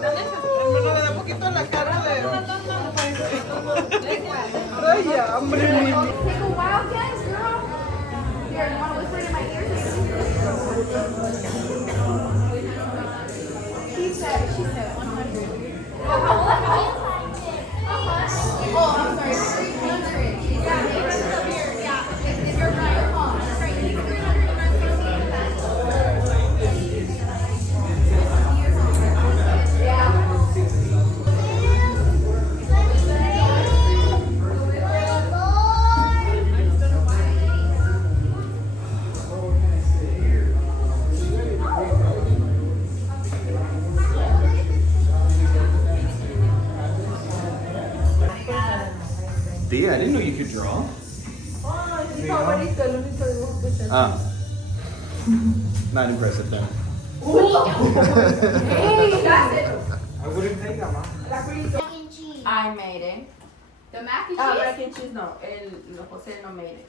Hermano, le da poquito en la cara de... Ay, hambre. Take a wild guess, girl. Here, you want to whisper it in my ear? She said 100. Oh, I'm sorry, 300. Yeah, if you're right, right. You need 316. Tia, I didn't know you could draw. Ah. Not impressive then. I wouldn't take that, ma. I made it. The mac and cheese? Mac and cheese no. Jose no made it.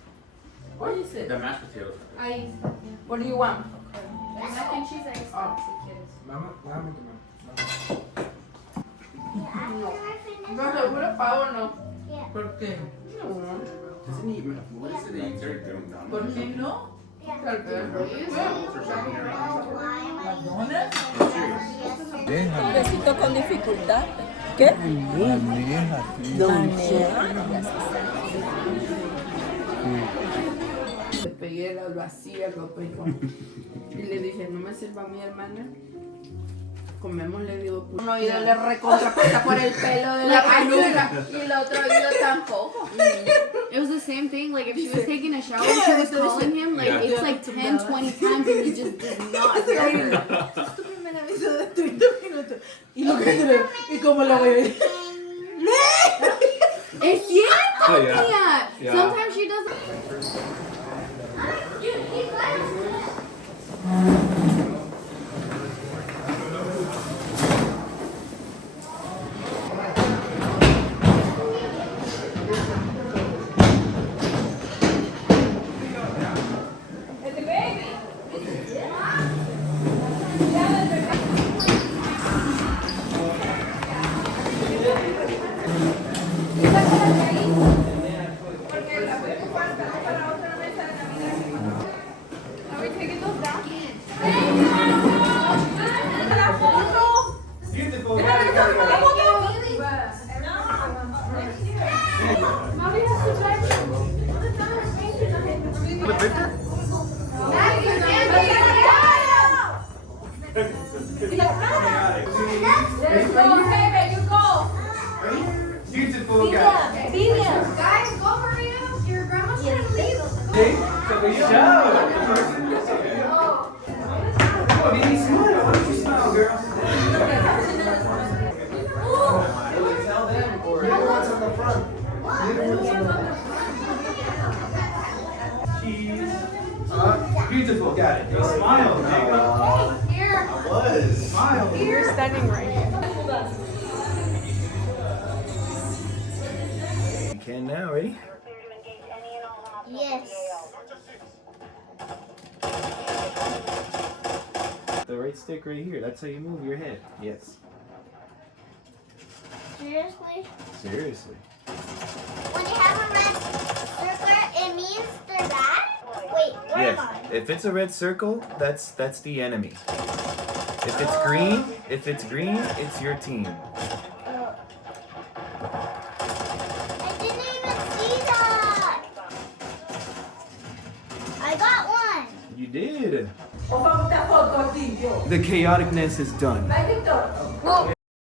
What is it? The mashed potatoes. What do you want? Mac and cheese, I Vamos, vamos, ¿No seguro pavo o no? ¿Por qué? No. Doesn't he? What is it that you started doing? ¿Por qué no? Tal vez. Besito con dificultad. ¿Qué? Le pegué las vacías, y le dije, no me sirva a mi hermana. Comemos, le digo, un oído le recontrapasa por el pelo de la peluca y el otro oído tampoco. It was the same thing, like if she was taking a shower and she was calling him, like it's like 10, 20 times and he just does not hear her. Tu primera aviso de 30 minutos. Y lo que te y como la bebé. Es cierto, Oh, yeah. tía. Yeah. Sometimes she doesn't. Beautiful guy. Guys, go hurry up. Your grandma's trying to leave. Okay, so we show. Oh, did you smile? Why don't you smile, girl? Tell them or what's on the front. Cheese. Beautiful, got it. Now smile, Jacob. Here. Smile. You're standing right here. You can now, ready? Yes. The right stick right here. That's how you move your head. Yes. Seriously? Seriously. When you have a red circle, it means they're bad? Wait, where Yes. am I? If it's a red circle, that's the enemy. If it's green, it's your team. I didn't even see that! I got one! You did. O vamos a foto aquí, yo. The chaoticness is done. Vai, Victor.